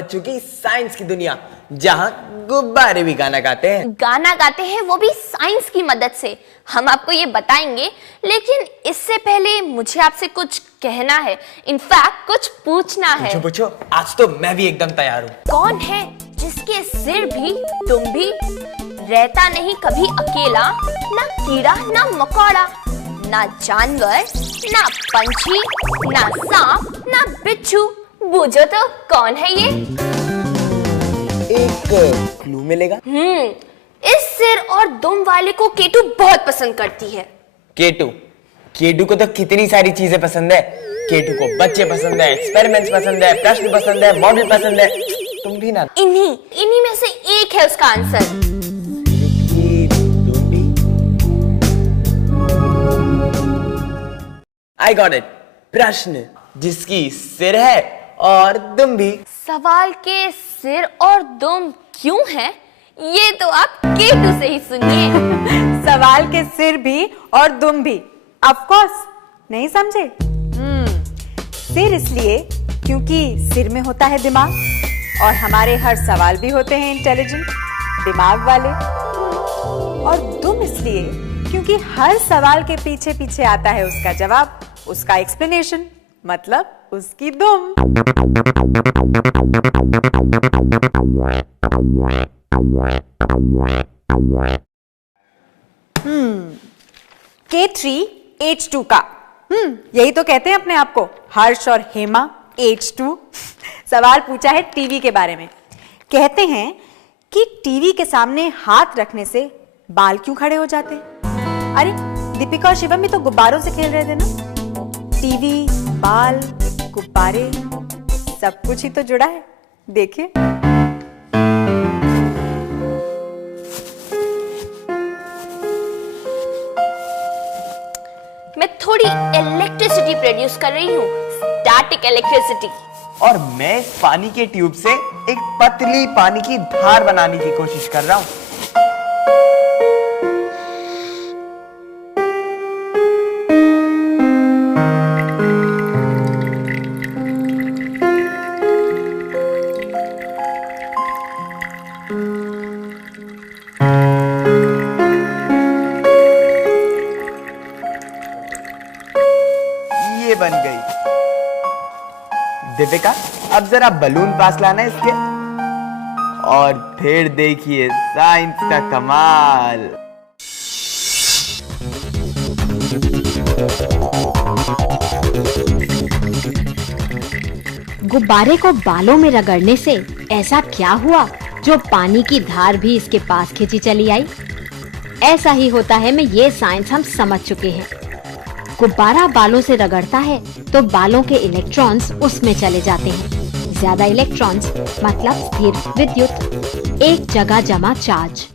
बच्चों की साइंस की दुनिया, जहाँ गुब्बारे भी गाना गाते हैं वो भी साइंस की मदद से। हम आपको ये बताएंगे, लेकिन इससे पहले मुझे आपसे कुछ कहना है, इनफैक्ट कुछ पूछना है। पूछो, आज तो मैं भी एकदम तैयार हूँ। कौन है जिसके सिर भी तुम भी, रहता नहीं कभी अकेला, ना कीड़ा ना मकोड़ा, ना जानवर ना पंछी ना सांप ना बिच्छू, बूझो तो कौन है ये? एक क्लू मिलेगा? इस सिर और दुम वाले को केटू बहुत पसंद करती है। केटू को तो कितनी सारी चीजें पसंद है। केटू को बच्चे पसंद है, एक्सपेरिमेंट्स पसंद है, प्रश्न पसंद है, मॉडल पसंद है। तुम भी ना? इन्हीं में से एक है उसका आंसर। I got it. प्रश्न जिसकी सिर है और दुम भी। सवाल के सिर और दुम क्यों है, ये तो आप केटू से ही सुनिए। सवाल के सिर भी और दुम भी, ऑफ कोर्स, नहीं समझे? सिर इसलिए क्योंकि सिर में होता है दिमाग, और हमारे हर सवाल भी होते हैं इंटेलिजेंट, दिमाग वाले। और दुम इसलिए क्योंकि हर सवाल के पीछे पीछे आता है उसका जवाब, उसका एक्सप्लेनेशन, मतलब उसकी दुम। K3H2 का, यही तो कहते हैं अपने आप को, हर्ष और हेमा H2। सवाल पूछा है टीवी के बारे में। कहते हैं कि टीवी के सामने हाथ रखने से बाल क्यों खड़े हो जाते हैं? अरे दीपिका और शिवम भी तो गुब्बारों से खेल रहे थे ना। टीवी, बाल, गुब्बारे, सब कुछ ही तो जुड़ा है, देखिए। मैं थोड़ी इलेक्ट्रिसिटी प्रोड्यूस कर रही हूँ, स्टैटिक इलेक्ट्रिसिटी। और मैं इस पानी के ट्यूब से एक पतली पानी की धार बनाने की कोशिश कर रहा हूँ। ये बन गई। दीपिका, अब जरा बलून पास लाना है इसके, और फिर देखिए साइंस का कमाल। गुब्बारे को बालों में रगड़ने से ऐसा क्या हुआ जो पानी की धार भी इसके पास खींची चली आई? ऐसा ही होता है में ये साइंस हम समझ चुके हैं। गुब्बारा बालों से रगड़ता है तो बालों के इलेक्ट्रॉन्स उसमें चले जाते हैं। ज्यादा इलेक्ट्रॉन्स मतलब स्थिर विद्युत, एक जगह जमा चार्ज।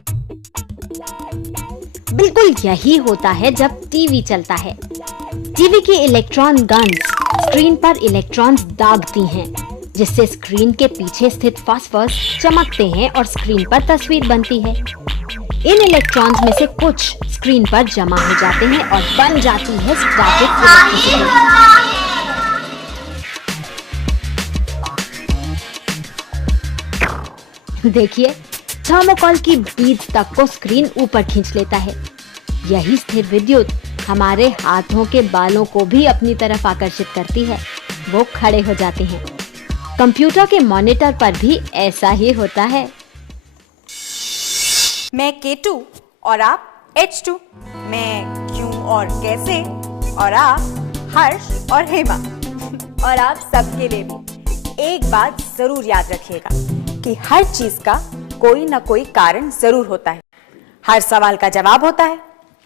बिल्कुल यही होता है जब टीवी चलता है। टीवी की इलेक्ट्रॉन गन्स स्क्रीन पर इलेक्ट्रॉन्स दागती हैं, जिससे स्क्रीन के पीछे स्थित फास्फर्स चमकते हैं और स्क्रीन पर तस्वीर बनती है। इन इलेक्ट्रॉन्स में से कुछ स्क्रीन पर जमा हो जाते हैं और बन जाती है स्टैटिक इलेक्ट्रिसिटी। देखिए, थर्मोकोल की बीज तक को स्क्रीन ऊपर खींच लेता है। यही स्थिर विद्युत हमारे हाथों के बालों को भी अपनी तरफ आकर्षित करती है, वो खड़े हो जाते हैं। कंप्यूटर के मॉनिटर पर भी ऐसा ही होता है। मैं K2 और आप H2, मैं क्यों और कैसे, और आप हर्ष और हेमा। और आप सबके लिए भी एक बात जरूर याद रखिएगा कि हर चीज का कोई ना कोई कारण जरूर होता है। हर सवाल का जवाब होता है,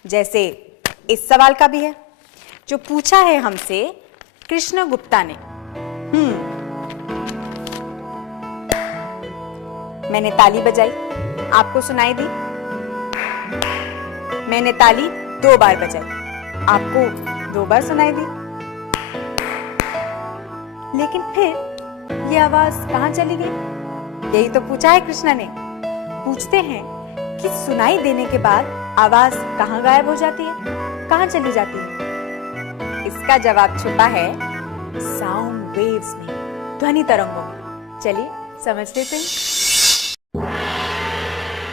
जैसे इस सवाल का भी है, जो पूछा है हमसे कृष्ण गुप्ता ने। मैंने ताली बजाई, आपको सुनाई दी। मैंने ताली 2 बार बजाई, आपको 2 बार सुनाई दी। लेकिन फिर ये आवाज कहाँ चली गई? यही तो पूछा है कृष्णा ने। पूछते हैं कि सुनाई देने के बाद आवाज कहाँ गायब हो जाती है, कहाँ चली जाती है? इसका जवाब छुपा है साउंड वेव्स में, ध्वनि तरंगों में। चलिए समझ लेते हैं।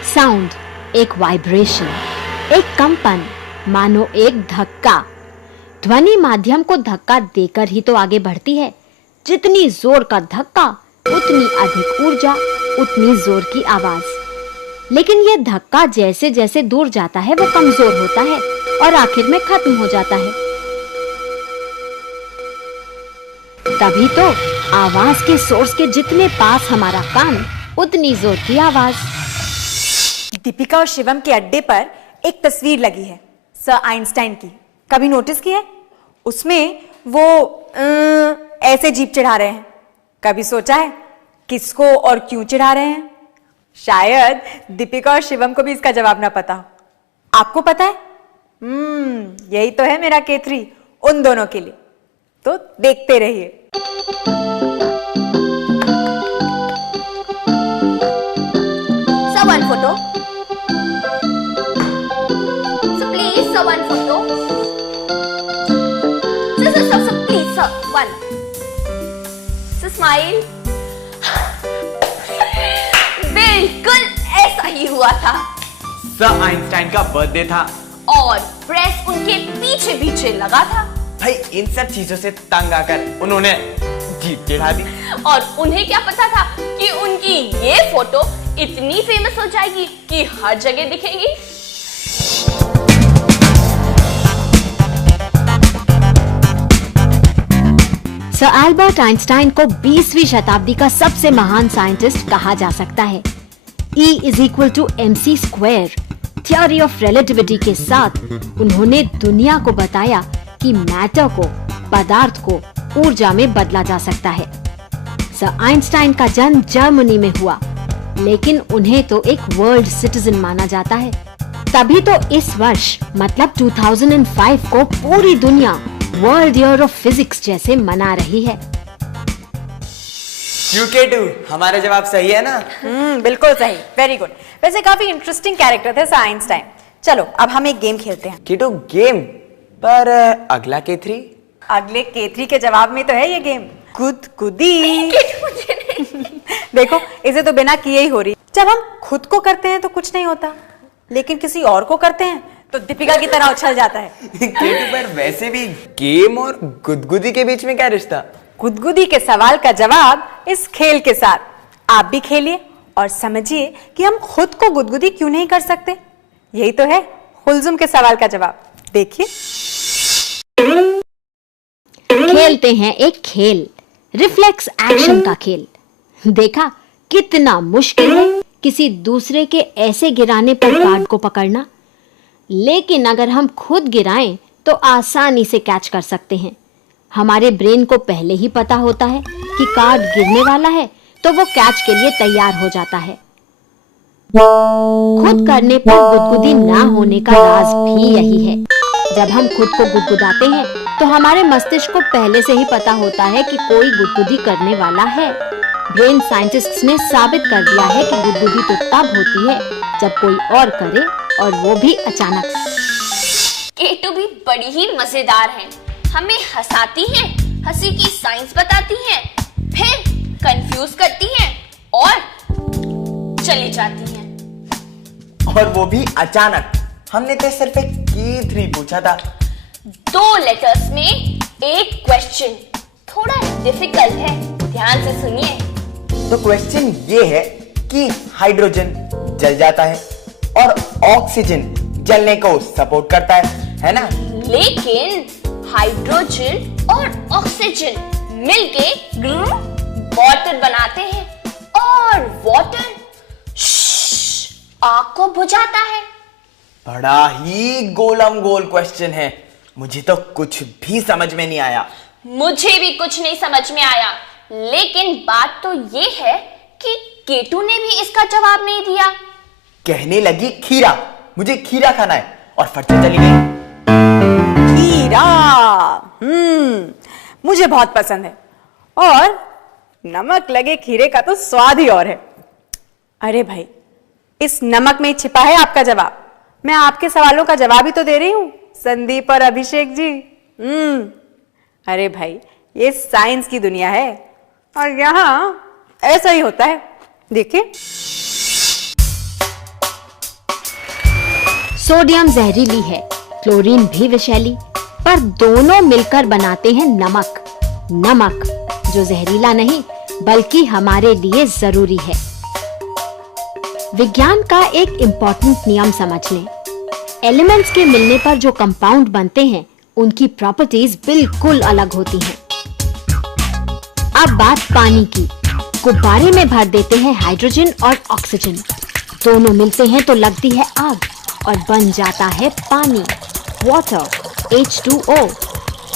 साउंड एक वाइब्रेशन, एक कंपन, मानो एक धक्का। ध्वनि माध्यम को धक्का देकर ही तो आगे बढ़ती है। जितनी जोर का धक्का उतनी अधिक ऊर्जा, उतनी जोर की आवाज। लेकिन यह धक्का जैसे जैसे दूर जाता है वो कमजोर होता है और आखिर में खत्म हो जाता है। तभी तो आवाज के सोर्स के जितने पास हमारा कान, उतनी जोर की आवाज। दीपिका और शिवम के अड्डे पर एक तस्वीर लगी है सर आइंस्टाइन की। कभी नोटिस की है? उसमें वो ऐसे जीभ चिढ़ा रहे हैं। कभी सोचा है किसको और क्यों चिढ़ा रहे हैं? शायद दीपिका और शिवम को भी इसका जवाब ना पता हो। आपको पता है? यही तो है मेरा K3 उन दोनों के लिए। तो देखते रहिए। Sir, one photo. So please, sir, one photo. Sir, please, sir, one. So smile. बिल्कुल ऐसा ही हुआ था। सर आइंस्टाइन का बर्थडे था और प्रेस उनके पीछे पीछे लगा था। भाई इन सब चीजों से तंग आकर उन्होंने जीभ चिढ़ा दी। और उन्हें क्या पता था कि उनकी ये फोटो इतनी फेमस हो जाएगी कि हर जगह दिखेगी। सर एल्बर्ट आइंस्टाइन को 20वीं शताब्दी का सबसे महान साइंटिस्ट कहा जा सकता है। E = mc², theory of relativity के साथ उन्होंने दुनिया को बताया कि मैटर को, पदार्थ को ऊर्जा में बदला जा सकता है। सर आइंस्टाइन का जन्म जर्मनी में हुआ, लेकिन उन्हें तो एक वर्ल्ड सिटीजन माना जाता है। तभी तो इस वर्ष मतलब 2005 को पूरी दुनिया वर्ल्ड ईयर ऑफ फिजिक्स जैसे मना रही है। K2, हमारा जवाब सही है ना? बिल्कुल सही, वेरी गुड। वैसे काफी इंटरेस्टिंग कैरेक्टर थे सर आइंस्टाइन। चलो अब हम एक गेम खेलते हैं। K2 गेम, पर अगला K3? अगले K3 के जवाब में तो है ये गेम, गुदगुदी। देखो इसे तो बिना किए ही हो रही। जब हम खुद को करते हैं तो कुछ नहीं होता, लेकिन किसी और को करते हैं तो दीपिका की तरह उछल जाता है। K2, पर वैसे भी गेम और गुदगुदी के बीच में क्या रिश्ता? गुदगुदी के सवाल का जवाब इस खेल के साथ। आप भी खेलिए और समझिए कि हम खुद को गुदगुदी क्यों नहीं कर सकते। यही तो है हुल्जुम के सवाल का जवाब। देखिए, खेलते हैं एक खेल, रिफ्लेक्स एक्शन का खेल। देखा कितना मुश्किल है किसी दूसरे के ऐसे गिराने पर कार्ड को पकड़ना, लेकिन अगर हम खुद गिराएं तो आसानी से कैच कर सकते हैं। हमारे ब्रेन को पहले ही पता होता है कि कार्ड गिरने वाला है, तो वो कैच के लिए तैयार हो जाता है। खुद करने पर गुदगुदी ना होने का राज भी यही है। जब हम खुद को गुदगुदाते हैं तो हमारे मस्तिष्क को पहले से ही पता होता है कि कोई गुदगुदी करने वाला है। ब्रेन साइंटिस्ट्स ने साबित कर दिया है कि गुदगुदी तो तब होती है जब कोई और करे, और वो भी अचानक। K2 भी बड़ी ही मजेदार है। हमें हंसाती हैं, हंसी की साइंस बताती हैं, फिर कंफ्यूज करती हैं और चली जाती हैं। और वो भी अचानक। हमने तो सिर्फ एक K3 पूछा था। 2 लेटर्स में एक क्वेश्चन, थोड़ा डिफिकल्ट है, ध्यान से सुनिए। तो क्वेश्चन ये है कि हाइड्रोजन जल जाता है और ऑक्सीजन जलने को सपोर्ट करता है ना? लेकिन हाइड्रोजन और ऑक्सीजन मिलके वाटर बनाते हैं और वाटर आग को बुझाता है। बड़ा ही गोलम गोल क्वेश्चन है। मुझे तो कुछ भी समझ में नहीं आया। मुझे भी कुछ नहीं समझ में आया, लेकिन बात तो ये है कि K2 ने भी इसका जवाब नहीं दिया। कहने लगी खीरा, मुझे खीरा खाना है, और फट से चली गई। खीरा मुझे बहुत पसंद है, और नमक लगे खीरे का तो स्वाद ही और है। अरे भाई, इस नमक में छिपा है आपका जवाब। मैं आपके सवालों का जवाब ही तो दे रही हूं, संदीप और अभिषेक जी। अरे भाई, ये साइंस की दुनिया है और यहाँ ऐसा ही होता है, देखिए। सोडियम जहरीली है, क्लोरीन भी विषैली, पर दोनों मिलकर बनाते हैं नमक। नमक जो जहरीला नहीं बल्कि हमारे लिए जरूरी है। विज्ञान का एक इम्पोर्टेंट नियम समझ लें। एलिमेंट्स के मिलने पर जो कंपाउंड बनते हैं उनकी प्रॉपर्टीज बिल्कुल अलग होती हैं। अब बात पानी की। गुब्बारे में भर देते हैं हाइड्रोजन और ऑक्सीजन, दोनों मिलते हैं तो लगती है आग और बन जाता है पानी, वाटर, H2O।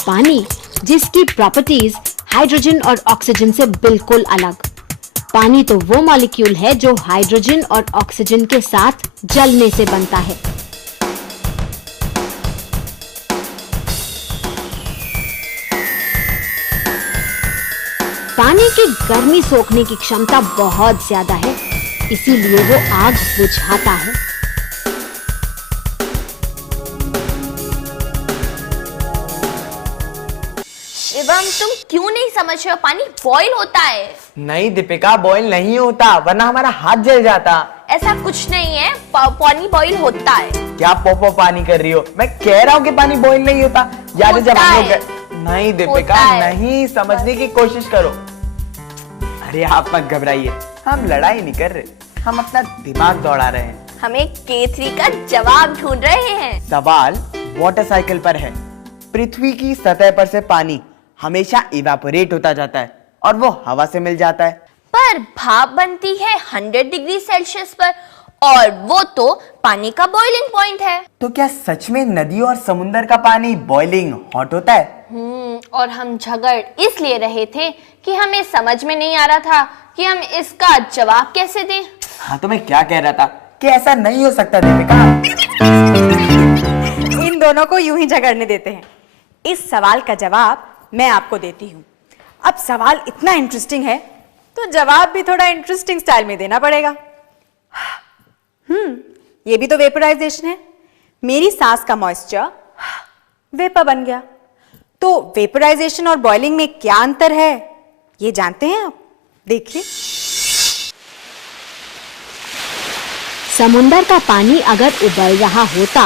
पानी जिसकी प्रॉपर्टीज हाइड्रोजन और ऑक्सीजन से बिल्कुल अलग। पानी तो वो मॉलिक्यूल है जो हाइड्रोजन और ऑक्सीजन के साथ जलने से बनता है। पानी की गर्मी सोखने की क्षमता बहुत ज्यादा है, इसीलिए वो आग बुझाता है। शिवम, तुम क्यों नहीं समझ रहे हो? पानी बॉईल होता है। नहीं दीपिका, बॉईल नहीं होता, वरना हमारा हाथ जल जाता। ऐसा कुछ नहीं है, पानी बॉईल होता है। क्या पोपो पानी कर रही हो? मैं कह रहा हूँ कि पानी बॉईल नहीं होता। याद है जब हम लोग नहीं दीपिका, नहीं समझने की कोशिश करो। अरे आप मत घबराइए, हम लड़ाई नहीं कर रहे, हम अपना दिमाग दौड़ा रहे हैं। हमें K3 का जवाब ढूंढ रहे हैं। सवाल वाटर साइकिल पर है। पृथ्वी की सतह पर से पानी हमेशा इवेपोरेट होता जाता है और वो हवा से मिल जाता है, पर भाप बनती है 100 डिग्री सेल्सियस पर, और वो तो पानी का बॉइलिंग पॉइंट है। तो क्या सच में नदी और समुंदर का पानी बॉइलिंग हॉट होता है? और हम झगड़ इसलिए रहे थे कि हमें समझ में नहीं आ रहा था कि हम इसका जवाब कैसे दें। हाँ, तो मैं क्या कह रहा था कि ऐसा नहीं हो सकता दीपिका। इन दोनों को यूं ही झगड़ने देते हैं। इस सवाल का जवाब मैं आपको देती हूँ। अब सवाल इतना इंटरेस्टिंग है तो जवाब भी थोड़ा इंटरेस्टिंग स्टाइल में देना पड़ेगा। ये भी तो वेपराइजेशन है। मेरी सांस का मॉइस्चर वेपर बन गया। तो वेपराइजेशन और बॉइलिंग में क्या अंतर है ये जानते हैं आप? देखिए। समुंदर का पानी अगर उबल रहा होता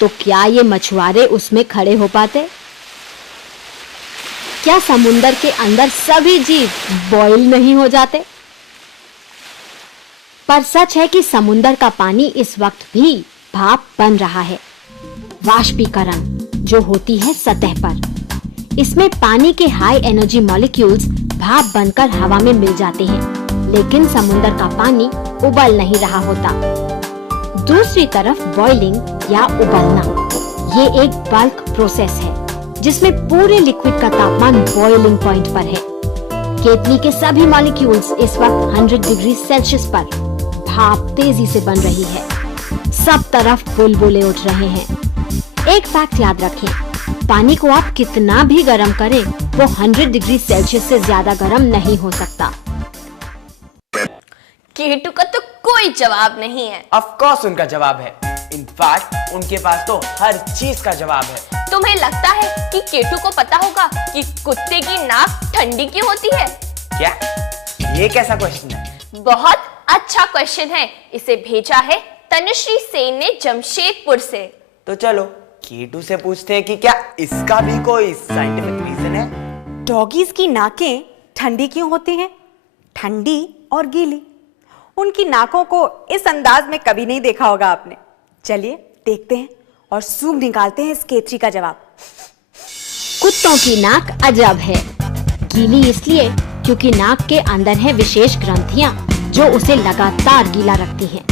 तो क्या ये मछुआरे उसमें खड़े हो पाते? क्या समुंदर के अंदर सभी जीव बॉईल नहीं हो जाते? पर सच है कि समुंदर का पानी इस वक्त भी भाप बन रहा है। वाष्पीकरण जो होती है सतह पर, इसमें पानी के हाई एनर्जी मॉलिक्यूल्स भाप बनकर हवा में मिल जाते हैं, लेकिन समुंदर का पानी उबल नहीं रहा होता। दूसरी तरफ बॉइलिंग या उबलना, ये एक बल्क प्रोसेस है जिसमें पूरे लिक्विड का तापमान बॉइलिंग पॉइंट पर है। केतली के सभी मॉलिक्यूल्स इस वक्त 100 डिग्री सेल्सियस पर भाप तेजी से बन रही है। सब तरफ बुलबुले उठ रहे हैं। एक फैक्ट याद रखें, पानी को आप कितना भी गर्म करें, वो 100 डिग्री सेल्सियस से ज्यादा गर्म नहीं हो सकता। K2 का तो कोई जवाब नहीं है। ऑफ कोर्स उनका जवाब है। इनफैक्ट उनके पास तो हर चीज का जवाब है। तुम्हें लगता है कि K2 को पता होगा कि कुत्ते की नाक ठंडी क्यों होती है? क्या ये कैसा क्वेश्चन है? बहुत अच्छा क्वेश्चन है। इसे भेजा है तनुश्री सेन ने जमशेदपुर से। तो चलो K2 से पूछते हैं कि क्या इसका भी कोई साइंटिफिक रीजन है? डॉगीज की नाकें ठंडी क्यों होती हैं? ठंडी और गीली। उनकी नाकों को इस अंदाज में कभी नहीं देखा होगा आपने। चलिए देखते हैं और सूंघ निकालते हैं इस K3 का जवाब। कुत्तों की नाक अजब है। गीली इसलिए क्योंकि नाक के अंदर है विशेष ग्रंथियां जो उसे लगातार गीला रखती हैं।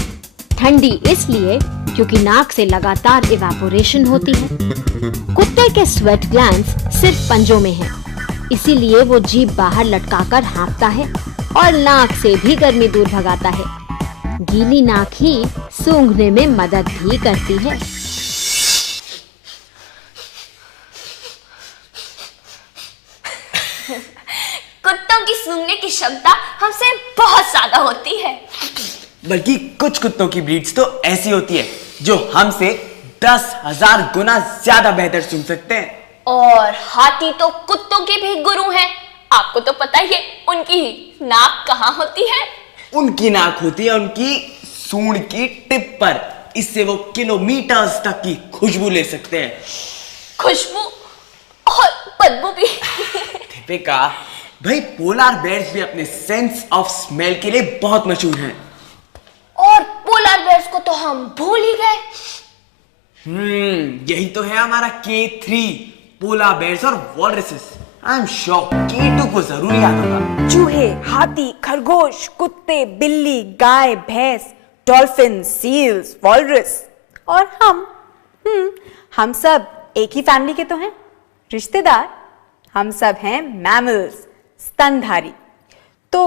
ठंडी इसलिए क्योंकि नाक से लगातार इवेपोरेशन होती है। कुत्ते के स्वेट ग्लैंड्स सिर्फ पंजों में हैं, इसीलिए वो जीभ बाहर लटकाकर हाँफता है और नाक से भी गर्मी दूर भगाता है। गीली नाक ही सूंघने में मदद भी करती है। कुत्तों की सूंघने की क्षमता हमसे बहुत ज्यादा होती है। बल्कि कुछ कुत्तों की ब्रीड्स तो ऐसी होती है जो हमसे 10,000 गुना ज्यादा बेहतर सूंघ सकते हैं। और हाथी तो कुत्तों के भी गुरु हैं। आपको तो पता ही है उनकी नाक कहाँ होती है। उनकी नाक होती है उनकी सूंड की टिप पर। इससे वो किलोमीटर्स तक की खुशबू ले सकते हैं। खुशबू और बदबू भी। दीपिका, भाई पोलार बेयर्स भी अपने सेंस ऑफ स्मेल के लिए बहुत मशहूर हैं। और पोलार बेयर्स को तो हम भूल ही गए। यही तो है हमारा K3, पोलार बेयर्स और वॉलरसेस। आई एम श्योर K2 को जरूर याद होगा। चूहे, हाथी, खरगोश, कुत्ते, बिल्ली, गाय, भैंस, डॉल्फिन, सील्स, वॉलरस और हम सब एक ही फैमिली के तो हैं, रिश्तेदार। हम सब हैं मैमल्स, स्तनधारी। तो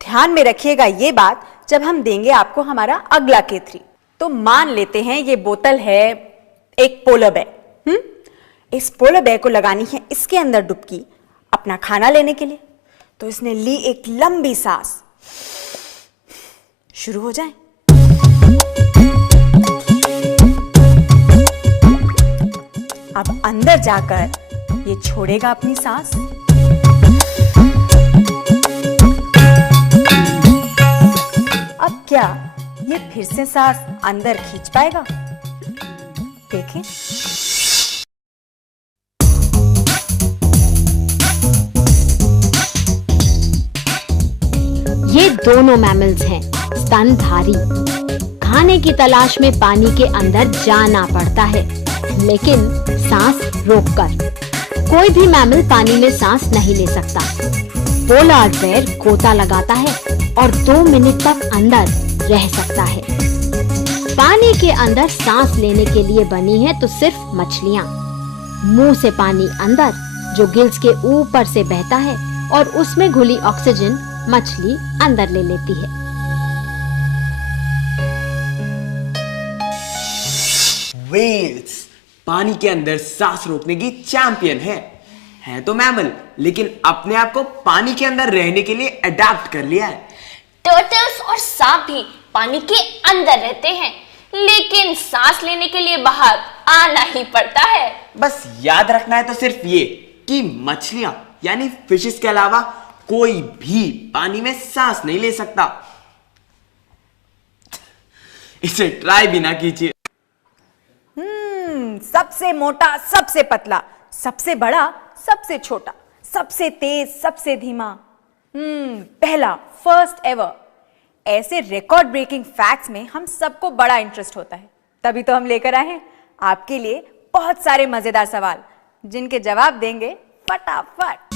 ध्यान में रखिएगा ये बात जब हम देंगे आपको हमारा अगला K3। तो मान लेते हैं ये बोतल है एक पोलर बेयर। इस पोलर बेयर को लगानी है इसके अंदर डुबकी अपना खाना लेने के लिए। तो इसने ली एक लंबी सांस। शुरू हो जाए। अब अंदर जाकर ये छोड़ेगा अपनी सांस। अब क्या ये फिर से सांस अंदर खींच पाएगा? देखें। ये दोनों मैमल्स हैं स्तनधारी। खाने की तलाश में पानी के अंदर जाना पड़ता है, लेकिन सांस रोककर। कोई भी मैमल पानी में सांस नहीं ले सकता। पोलार बेयर गोता लगाता है और 2 मिनट तक अंदर रह सकता है। पानी के अंदर सांस लेने के लिए बनी है तो सिर्फ मछलियां। मुंह से पानी अंदर जो गिल्स के ऊपर से बहता है और उसमें घुली ऑक्सीजन मछली अंदर ले लेती है। व्हेल्स पानी के अंदर सांस रोकने की चैंपियन है तो मैमल, लेकिन अपने आप को पानी के अंदर रहने के लिए अडैप्ट कर लिया है। टर्टल्स और सांप भी पानी के अंदर रहते हैं, लेकिन सांस लेने के लिए बाहर आना ही पड़ता है। बस याद रखना है तो सिर्फ ये कि मछलियां यानी फिशेस के अलावा कोई भी पानी में सांस नहीं ले सकता। इसे ट्राई भी ना कीजिए। सबसे मोटा, सबसे पतला, सबसे बड़ा, सबसे छोटा, सबसे तेज, सबसे धीमा। पहला, फर्स्ट एवर। ऐसे रिकॉर्ड ब्रेकिंग फैक्ट्स में हम सबको बड़ा इंटरेस्ट होता है, तभी तो हम लेकर आए हैं आपके लिए बहुत सारे मजेदार सवाल, जिनके जवाब देंगे फटाफट।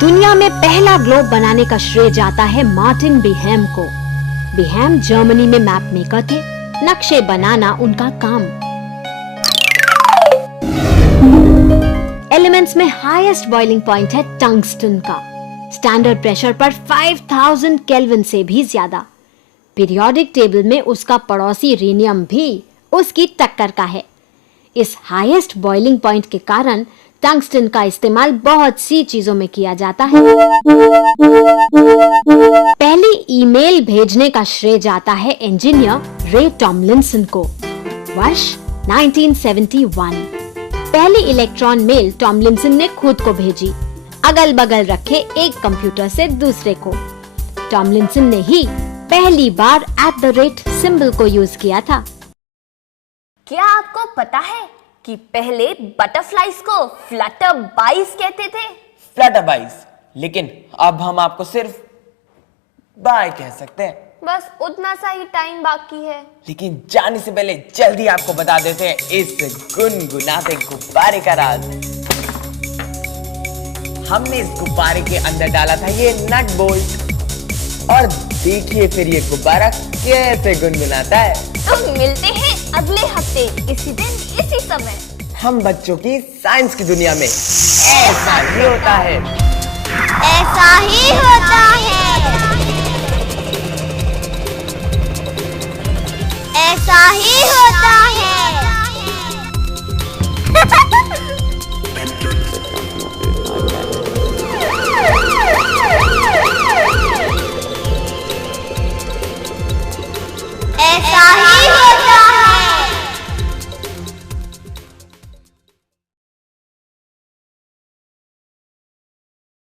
दुनिया में पहला ग्लोब बनाने का श्रेय जाता है मार्टिन बीहेम को। बीहेम जर्मनी में मैप मेकर थे, नक्शे बनाना उनका काम। एलिमेंट्स में हाईएस्ट बॉइलिंग पॉइंट है टंगस्टन का, स्टैंडर्ड प्रेशर पर 5000 केल्विन से भी ज्यादा। पीरियोडिक टेबल में उसका पड़ोसी रीनियम भी उसकी टक्कर का है। इस हाईएस्ट बॉइलिंग पॉइंट के कारण टंगस्टन का इस्तेमाल बहुत सी चीजों में किया जाता है। पहली ईमेल भेजने का श्रेय जाता है इंजीनियर रे टॉमलिंसन को, वर्ष 1971। पहली इलेक्ट्रॉन मेल टॉमलिंसन ने खुद को भेजी, अगल बगल रखे एक कंप्यूटर से दूसरे को। टॉमलिंसन ने ही पहली बार @ सिंबल को यूज किया था। क्या आपको पता है कि पहले बटरफ्लाइज को फ्लटरबाइज कहते थे? फ्लटरबाइज, लेकिन अब हम आपको सिर्फ बाय कह सकते हैं। बस उतना सा ही टाइम बाकी है। लेकिन जाने से पहले जल्दी आपको बता देते हैं इस गुनगुनाते गुब्बारे का राज। हमने इस गुब्बारे के अंदर डाला था ये नट बोल्ट, और देखिए फिर ये गुब्बारा कैसे गुनगुनाता है। तो मिलते हैं अगले हफ्ते इसी दिन इसी समय। हम बच्चों की साइंस की दुनिया में ऐसा ही होता है। ऐसा ही होता है। ऐसा ही होता है।